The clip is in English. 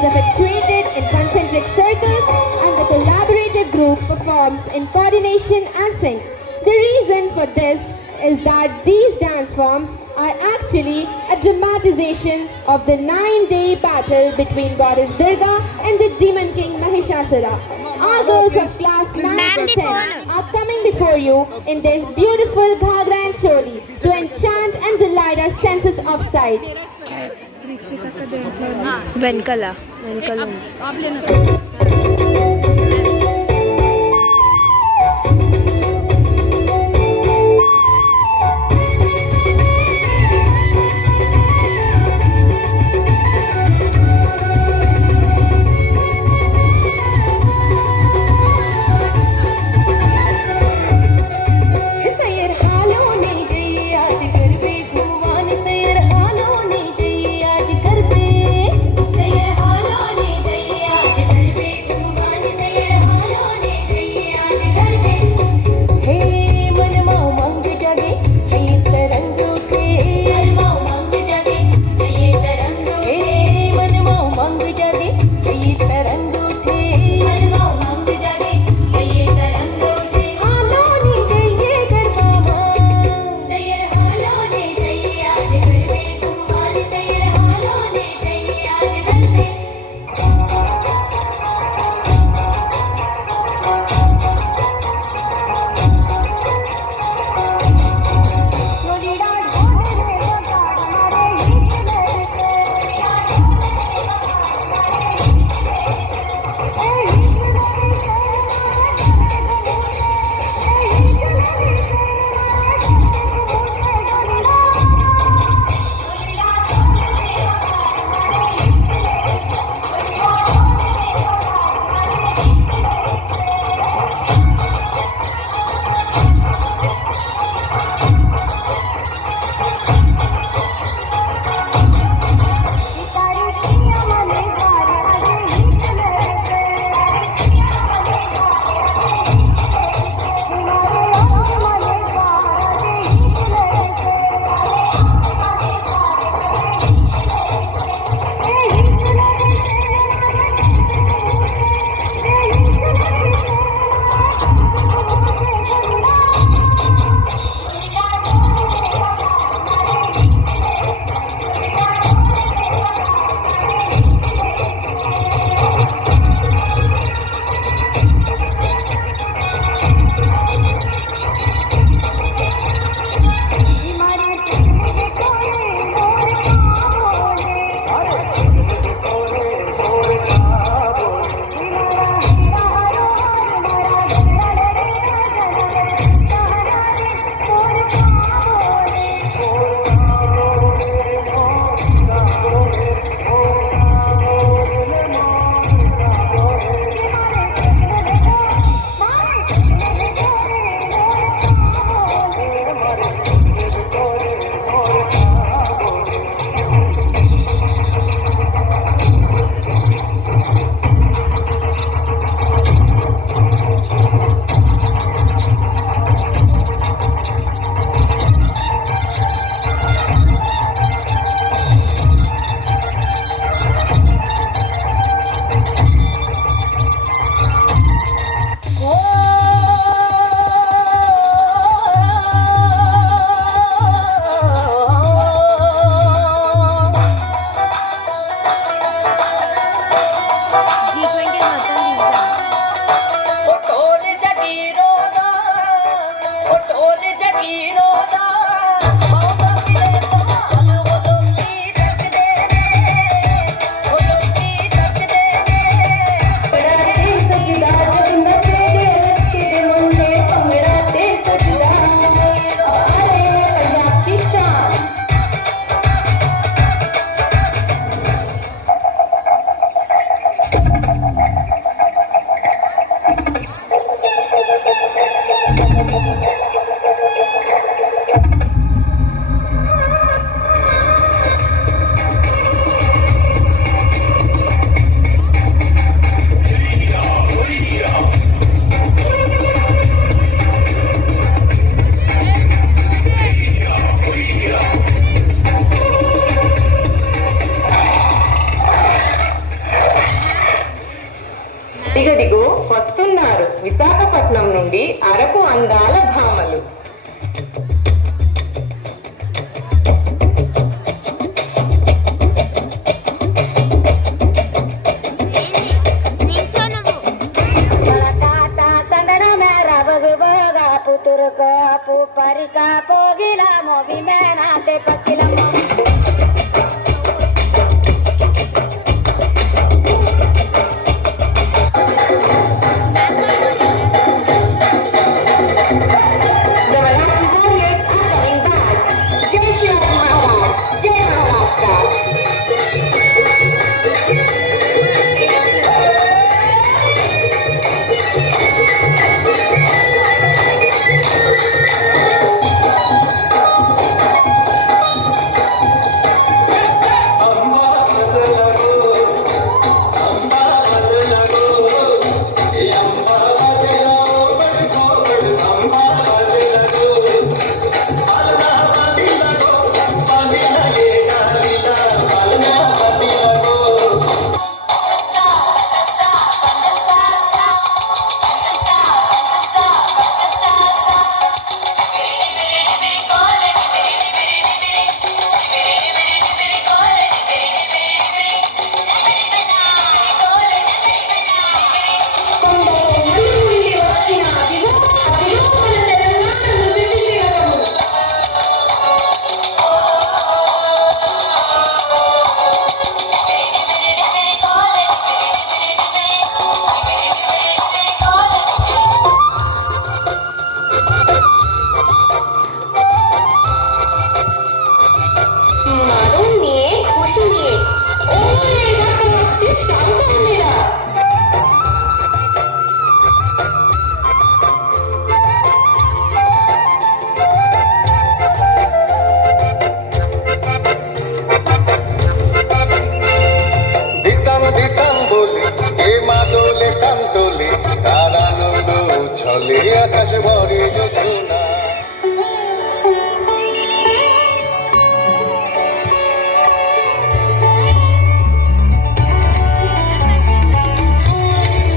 is effectuated in concentric circles and the collaborative group performs in coordination and sync. The reason for this is that these dance forms are actually a dramatization of the 9-day battle between goddess Durga and the demon king Mahishasura. Our girls of class 9 to 10 are coming before you in their beautiful Ghagra and Choli to enchant and delight our senses of sight. వెనకాల అదిగదిగో వస్తున్నారు విశాఖపట్నం నుండి అరకు అందాల భామలు. పుతురుకోపు పరికా పోగిలా మోవి మేనాతే పక్కిలమ్మ আকাশ ভরে যোজনা